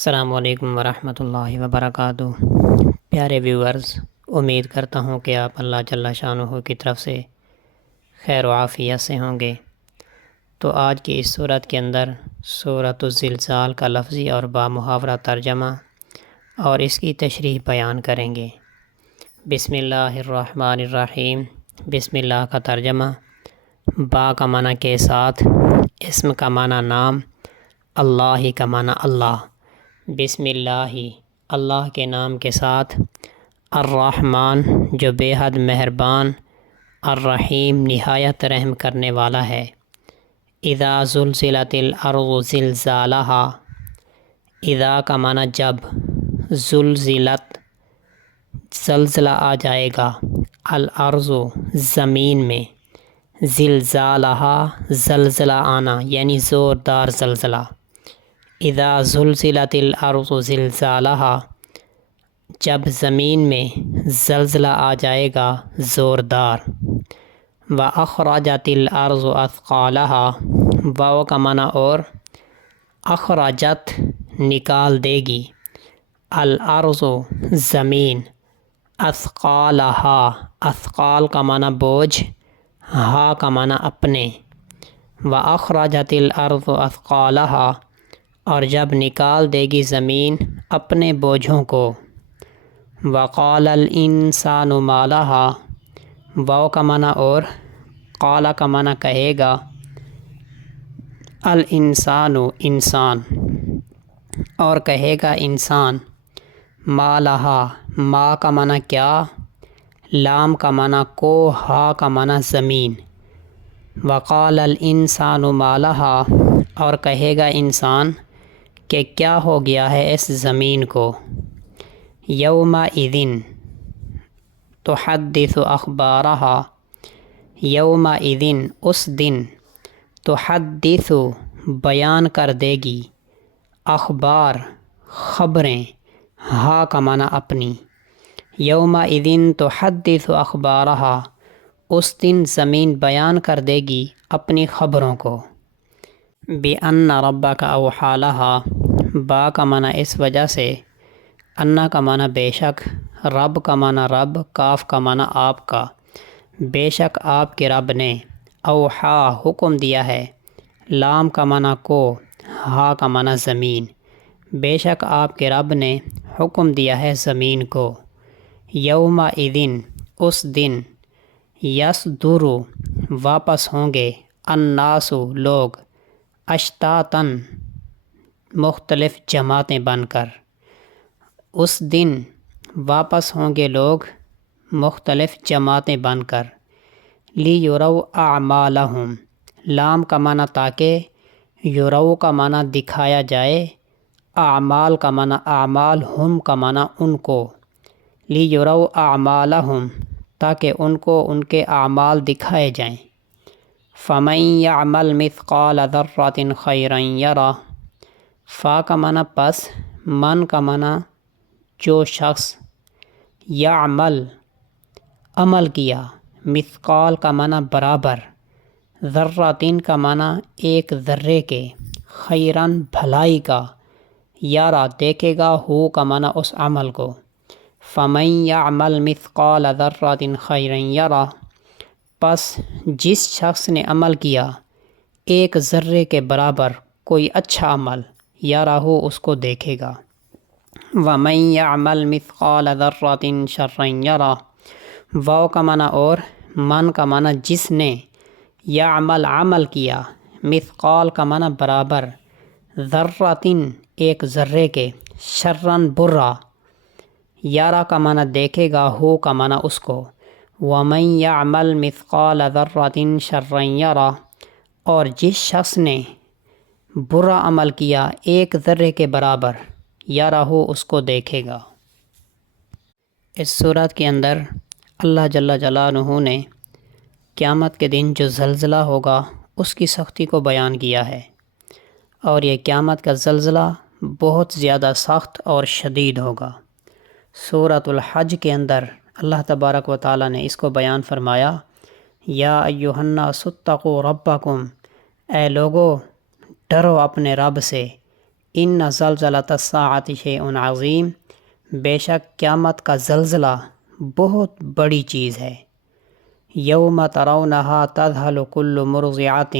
السلام علیکم ورحمۃ اللہ وبرکاتہ۔ پیارے ویورز، امید کرتا ہوں کہ آپ اللہ جل شانہ کی طرف سے خیر و عافیت سے ہوں گے۔ تو آج کی اس صورت کے اندر سورۃ الزلزال کا لفظی اور بامحاورہ ترجمہ اور اس کی تشریح بیان کریں گے۔ بسم اللہ الرحمن الرحیم۔ بسم اللہ کا ترجمہ، با کا معنی کے ساتھ، اسم کا معنی نام، اللہ کا معنی اللہ۔ بسم اللہ، اللہ کے نام کے ساتھ، الرحمن جو بے حد مہربان، الرحیم نہایت رحم کرنے والا ہے۔ اذا زلزلت الارض زلزالہا، اذا کا معنی جب، زلزلت زلزلہ آ جائے گا، الارض زمین میں، زلزالہا زلزلہ آنا یعنی زوردار زلزلہ۔ اذا زلزلت الارض زلزالہا، جب زمین میں زلزلہ آ جائے گا زوردار۔ واخرجت الارض اثقالہا، واو کا معنی اور، اخرجت نکال دے گی، الارض زمین، اثقالہا اثقال کا معنی بوجھ، ہا کا معنی اپنے۔ واخرجت الارض اثقالہا، اور جب نکال دے گی زمین اپنے بوجھوں کو۔ وقال الانسان ما لہا، واو کا معنی اور، قال کا معنی کہے گا، الانسان انسان، اور کہے گا انسان، ما لہا، ما کا معنی کیا، لام کا معنی کو، ہا کا معنی زمین۔ وقال الانسان ما لہا، اور کہے گا انسان کہ کیا ہو گیا ہے اس زمین کو۔ یومئذ تحدث اخبارہا، یومئذ اس دن، تحدث بیان کر دے گی، اخبار خبریں، ہا کا معنی اپنی۔ یومئذ تحدث اخبارہا، اس دن زمین بیان کر دے گی اپنی خبروں کو۔ بِأَنَّ رَبَّكَ أَوْحَىٰ لَهَا، با کا معنی اس وجہ سے، انا کا معنی بے شک، رب کا معنی رب، کاف کا معنی آپ کا، بے شک آپ کے رب نے، اوحا حکم دیا ہے، لام کا معنی کو، ہا کا معنی زمین، بے شک آپ کے رب نے حکم دیا ہے زمین کو۔ یومئذ اس دن، یصدر واپس ہوں گے، الناس لوگ، اشتاتاً مختلف جماعتیں بن کر، اس دن واپس ہوں گے لوگ مختلف جماعتیں بن کر۔ لیروا اعمالہم، لام کا معنی تاکہ، یرو کا معنی دکھایا جائے، اعمال کا معنی اعمال، ہم کا معنی ان کو، لیروا اعمالہم تاکہ ان کو ان کے اعمال دکھائے جائیں۔ فمن یعمل مثقال ذرۃ خیرا یرہ، فا کا معنی پس، من کا معنی جو شخص، یعمل عمل کیا، مثقال کا معنی برابر، ذرۃ کا معنی ایک ذرے کے، خیراً بھلائی کا، یرہ دیکھے گا، ہو کا معنی اس عمل کو۔ فمن یعمل مثقال ذرۃ خیرا یرہ، پس جس شخص نے عمل کیا ایک ذرے کے برابر کوئی اچھا عمل، یرہ اس کو دیکھے گا۔ ومن یعمل مثقال ذرۃ شرا یرہ، واو کا معنی اور، من کا معنی جس نے، یعمل عمل کیا، مثقال کا معنی برابر، ذرۃ ایک ذرے کے، شرًا برا، یرہ کا معنی دیکھے گا، ہو کا معنی اس کو۔ ومن یعمل مثقال ذرۃ شرا یرہ، اور جس شخص نے برا عمل کیا ایک ذرے کے برابر، یرہ اس کو دیکھے گا۔ اس صورت کے اندر اللہ جل جلالہ نے قیامت کے دن جو زلزلہ ہوگا اس کی سختی کو بیان کیا ہے، اور یہ قیامت کا زلزلہ بہت زیادہ سخت اور شدید ہوگا۔ سورۃ الحج کے اندر اللہ تبارک و تعالیٰ نے اس کو بیان فرمایا، یا ایھا الناس اتقوا ربکم، اے لوگو ڈرو اپنے رب سے، ان زلزلۃ الساعۃ شیء عظیم، بے شک قیامت کا زلزلہ بہت بڑی چیز ہے۔ یوم ترونہا تذہل کل مرضعۃ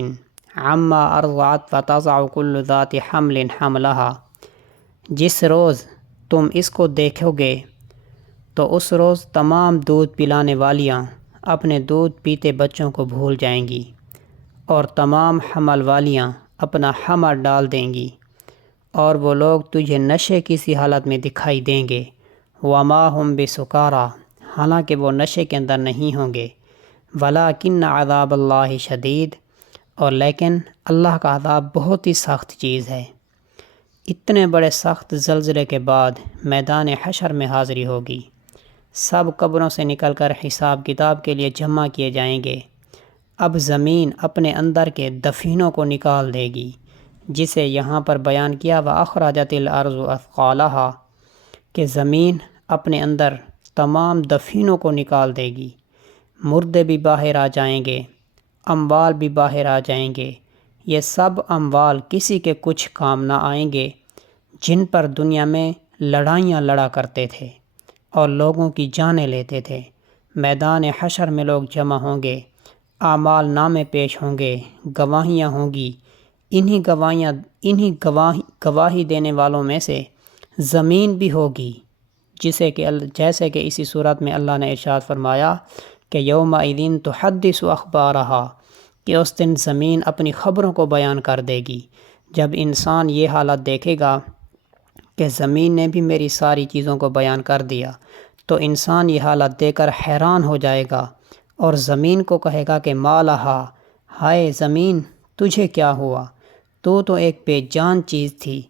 عما ارضعت وتضع کل ذات حمل حملہا، جس روز تم اس کو دیکھو گے تو اس روز تمام دودھ پلانے والیاں اپنے دودھ پیتے بچوں کو بھول جائیں گی، اور تمام حمل والیاں اپنا حمل ڈال دیں گی، اور وہ لوگ تجھے نشے کی سی حالت میں دکھائی دیں گے۔ وما ہم بسکارا، حالانکہ وہ نشے کے اندر نہیں ہوں گے۔ ولیکن عذاب اللہ شدید، اور لیکن اللہ کا عذاب بہت ہی سخت چیز ہے۔ اتنے بڑے سخت زلزلے کے بعد میدان حشر میں حاضری ہوگی، سب قبروں سے نکل کر حساب کتاب کے لیے جمع کیے جائیں گے۔ اب زمین اپنے اندر کے دفینوں کو نکال دے گی، جسے یہاں پر بیان کیا وَأَخْرَجَتِ الْأَرْضُ أَثْقَالَهَا، کہ زمین اپنے اندر تمام دفینوں کو نکال دے گی، مردے بھی باہر آ جائیں گے، اموال بھی باہر آ جائیں گے۔ یہ سب اموال کسی کے کچھ کام نہ آئیں گے، جن پر دنیا میں لڑائیاں لڑا کرتے تھے اور لوگوں کی جانیں لیتے تھے۔ میدان حشر میں لوگ جمع ہوں گے، اعمال نامے پیش ہوں گے، گواہیاں ہوں گی۔ انہی گواہی دینے والوں میں سے زمین بھی ہوگی، جیسے کہ اسی صورت میں اللہ نے ارشاد فرمایا کہ یومئذ تحدث اخبارہا، کہ اس دن زمین اپنی خبروں کو بیان کر دے گی۔ جب انسان یہ حالت دیکھے گا کہ زمین نے بھی میری ساری چیزوں کو بیان کر دیا، تو انسان یہ حالت دیکھ کر حیران ہو جائے گا، اور زمین کو کہے گا کہ ما لہا، ہائے زمین تجھے کیا ہوا؟ تو ایک بے جان چیز تھی،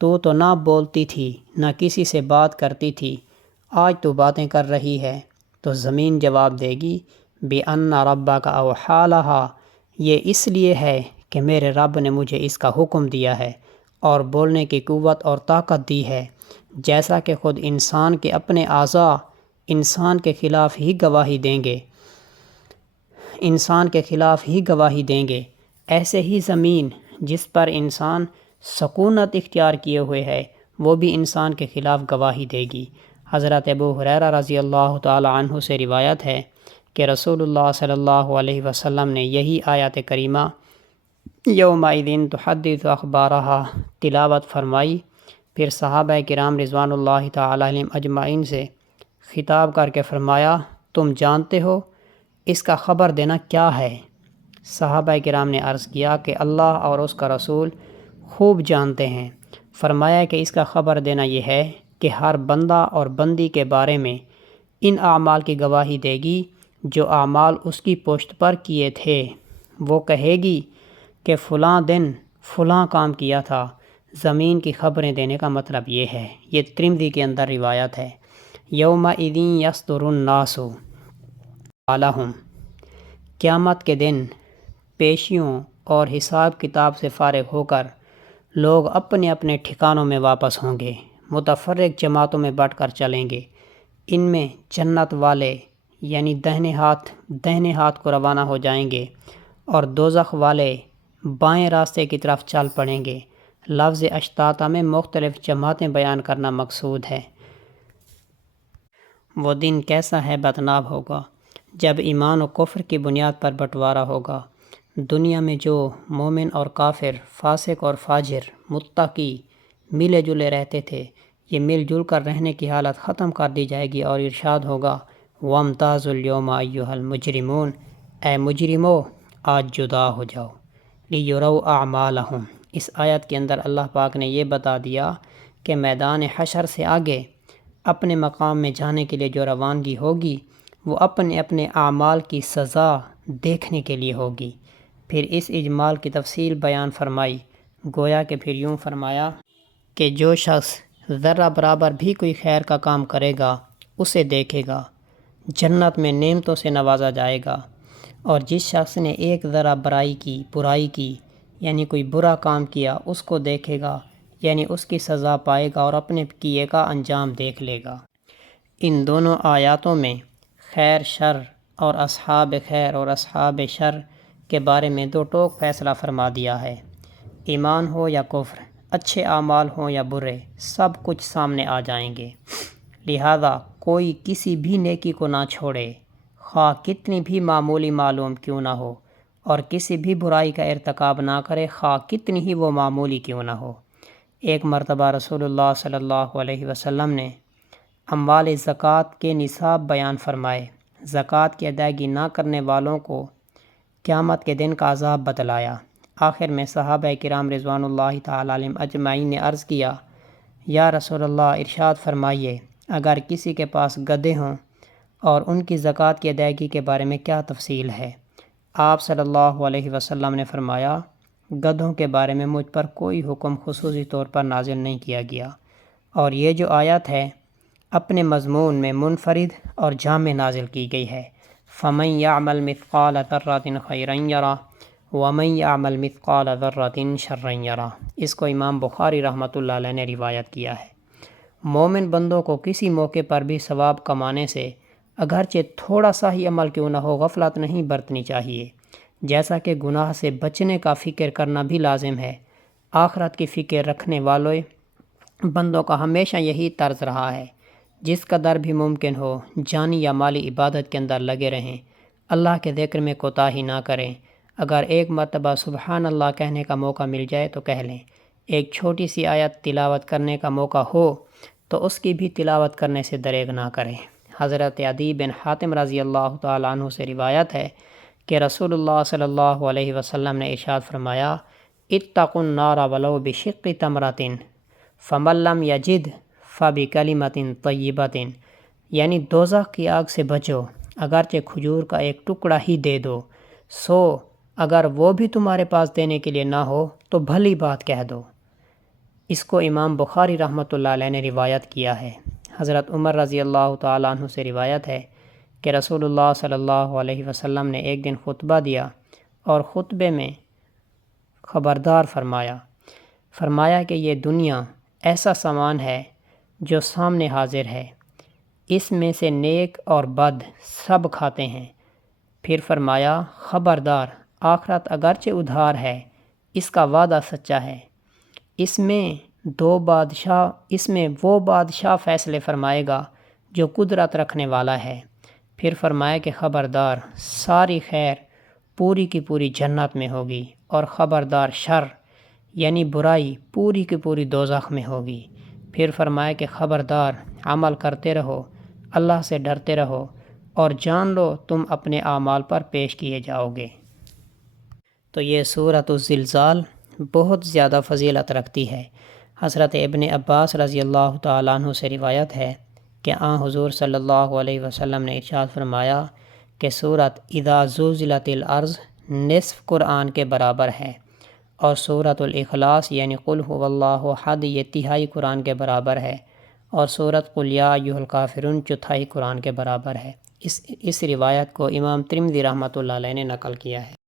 تو نہ بولتی تھی، نہ کسی سے بات کرتی تھی، آج تو باتیں کر رہی ہے۔ تو زمین جواب دے گی بِأَنَّ رَبَّكَ أَوْحَىٰ لَهَا، یہ اس لیے ہے کہ میرے رب نے مجھے اس کا حکم دیا ہے اور بولنے کی قوت اور طاقت دی ہے، جیسا کہ خود انسان کے اپنے اعضاء انسان کے خلاف ہی گواہی دیں گے، ایسے ہی زمین جس پر انسان سکونت اختیار کیے ہوئے ہے، وہ بھی انسان کے خلاف گواہی دے گی۔ حضرت ابو ہریرہ رضی اللہ تعالی عنہ سے روایت ہے کہ رسول اللہ صلی اللہ علیہ وسلم نے یہی آیات کریمہ یومئذ تحدث اخبارہا تلاوت فرمائی، پھر صحابہ کرام رضوان اللہ تعالی علیہم اجمعین سے خطاب کر کے فرمایا، تم جانتے ہو اس کا خبر دینا کیا ہے؟ صحابہ کرام نے عرض کیا کہ اللہ اور اس کا رسول خوب جانتے ہیں۔ فرمایا کہ اس کا خبر دینا یہ ہے کہ ہر بندہ اور بندی کے بارے میں ان اعمال کی گواہی دے گی جو اعمال اس کی پشت پر کیے تھے۔ وہ کہے گی کہ فلاں دن فلاں کام کیا تھا۔ زمین کی خبریں دینے کا مطلب یہ ہے، یہ ترمذی کے اندر روایت ہے۔ یومئذ یصدر الناس علیہم، قیامت کے دن پیشیوں اور حساب کتاب سے فارغ ہو کر لوگ اپنے اپنے ٹھکانوں میں واپس ہوں گے، متفرق جماعتوں میں بٹ کر چلیں گے۔ ان میں جنت والے یعنی دہنے ہاتھ کو روانہ ہو جائیں گے، اور دوزخ والے بائیں راستے کی طرف چل پڑیں گے۔ لفظ اشتاتا میں مختلف جماعتیں بیان کرنا مقصود ہے۔ وہ دن کیسا ہے بدنام ہوگا جب ایمان و کفر کی بنیاد پر بٹوارا ہوگا۔ دنیا میں جو مومن اور کافر، فاسق اور فاجر، متقی ملے جلے رہتے تھے، یہ مل جل کر رہنے کی حالت ختم کر دی جائے گی، اور ارشاد ہوگا وَامْتَازُوا الْيَوْمَ أَيُّهَا الْمُجْرِمُونَ، اے مجرمو آج جدا ہو جاؤ۔ لِيُرَوْا أَعْمَالَهُمْ، اس آیت کے اندر اللہ پاک نے یہ بتا دیا کہ میدان حشر سے آگے اپنے مقام میں جانے کے لیے جو روانگی ہوگی، وہ اپنے اپنے اعمال کی سزا دیکھنے کے لیے ہوگی۔ پھر اس اجمال کی تفصیل بیان فرمائی، گویا کہ پھر یوں فرمایا کہ جو شخص ذرہ برابر بھی کوئی خیر کا کام کرے گا اسے دیکھے گا، جنت میں نعمتوں سے نوازا جائے گا، اور جس شخص نے ایک ذرہ برائی کی یعنی کوئی برا کام کیا اس کو دیکھے گا، یعنی اس کی سزا پائے گا اور اپنے کیے کا انجام دیکھ لے گا۔ ان دونوں آیاتوں میں خیر شر اور اصحاب خیر اور اصحاب شر کے بارے میں دو ٹوک فیصلہ فرما دیا ہے۔ ایمان ہو یا کفر، اچھے اعمال ہوں یا برے، سب کچھ سامنے آ جائیں گے۔ لہذا کوئی کسی بھی نیکی کو نہ چھوڑے، خواہ کتنی بھی معمولی معلوم کیوں نہ ہو، اور کسی بھی برائی کا ارتکاب نہ کرے، خواہ کتنی ہی وہ معمولی کیوں نہ ہو۔ ایک مرتبہ رسول اللہ صلی اللہ علیہ وسلم نے اموال زکوٰۃ کے نصاب بیان فرمائے۔ زکوٰۃ کی ادائیگی نہ کرنے والوں کو قیامت کے دن کا عذاب بتلایا۔ آخر میں صحابہ کرام رضوان اللہ تعالیٰ علیہم اجمعین نے عرض کیا، یا رسول اللہ، ارشاد فرمائیے، اگر کسی کے پاس گدھے ہوں اور ان کی زکوٰۃ کی ادائیگی کے بارے میں کیا تفصیل ہے؟ آپ صلی اللہ علیہ وسلم نے فرمایا، گدھوں کے بارے میں مجھ پر کوئی حکم خصوصی طور پر نازل نہیں کیا گیا، اور یہ جو آیت ہے اپنے مضمون میں منفرد اور جامع نازل کی گئی ہے۔ فَمَن يَعْمَلْ مِثْقَالَ ذَرَّةٍ خَيْرًا يَرَهُ وَمَن يَعْمَلْ مِثْقَالَ ذَرَّةٍ شَرًّا يَرَهُ۔ اس کو امام بخاری رحمۃ اللہ علیہ نے روایت کیا ہے۔ مومن بندوں کو کسی موقع پر بھی ثواب کمانے سے اگرچہ تھوڑا سا ہی عمل کیوں نہ ہو غفلت نہیں برتنی چاہیے۔ جیسا کہ گناہ سے بچنے کا فکر کرنا بھی لازم ہے، آخرت کی فکر رکھنے والوں بندوں کا ہمیشہ یہی طرز رہا ہے، جس قدر بھی ممکن ہو جانی یا مالی عبادت کے اندر لگے رہیں، اللہ کے ذکر میں کوتاہی نہ کریں۔ اگر ایک مرتبہ سبحان اللہ کہنے کا موقع مل جائے تو کہہ لیں، ایک چھوٹی سی آیت تلاوت کرنے کا موقع ہو تو اس کی بھی تلاوت کرنے سے دریغ نہ کریں۔ حضرت عدی بن حاتم رضی اللہ تعالیٰ عنہ سے روایت ہے کہ رسول اللہ صلی اللہ علیہ وسلم نے ارشاد فرمایا، اتقوا النار ولو بشق تمرۃ فمن لم یجد فبکلمۃ طیبۃ، یعنی دوزخ کی آگ سے بچو، اگرچہ کھجور کا ایک ٹکڑا ہی دے دو، سو اگر وہ بھی تمہارے پاس دینے کے لیے نہ ہو تو بھلی بات کہہ دو۔ اس کو امام بخاری رحمۃ اللہ علیہ نے روایت کیا ہے۔ حضرت عمر رضی اللہ تعالیٰ عنہ سے روایت ہے کہ رسول اللہ صلی اللہ علیہ وسلم نے ایک دن خطبہ دیا اور خطبے میں خبردار فرمایا کہ یہ دنیا ایسا سامان ہے جو سامنے حاضر ہے، اس میں سے نیک اور بد سب کھاتے ہیں۔ پھر فرمایا، خبردار، آخرت اگرچہ ادھار ہے، اس کا وعدہ سچا ہے، اس میں وہ بادشاہ فیصلے فرمائے گا جو قدرت رکھنے والا ہے۔ پھر فرمایا کہ خبردار، ساری خیر پوری کی پوری جنت میں ہوگی، اور خبردار، شر یعنی برائی پوری کی پوری دوزخ میں ہوگی۔ پھر فرمایا کہ خبردار، عمل کرتے رہو، اللہ سے ڈرتے رہو، اور جان لو تم اپنے اعمال پر پیش کیے جاؤ گے۔ تو یہ سورۃ الزلزال بہت زیادہ فضیلت رکھتی ہے۔ حضرت ابن عباس رضی اللہ تعالیٰ عنہ سے روایت ہے کہ حضور صلی اللہ علیہ وسلم نے ارشاد فرمایا کہ سورۃ اذا زلزلت الارض نصف قرآن کے برابر ہے، اور سورۃ الاخلاص یعنی قل هو اللہ احد یہ تہائی قرآن کے برابر ہے، اور سورۃ قل یا ایھا الکافرون چوتھائی قرآن کے برابر ہے۔ اس روایت کو امام ترمذی رحمۃ اللہ علیہ نے نقل کیا ہے۔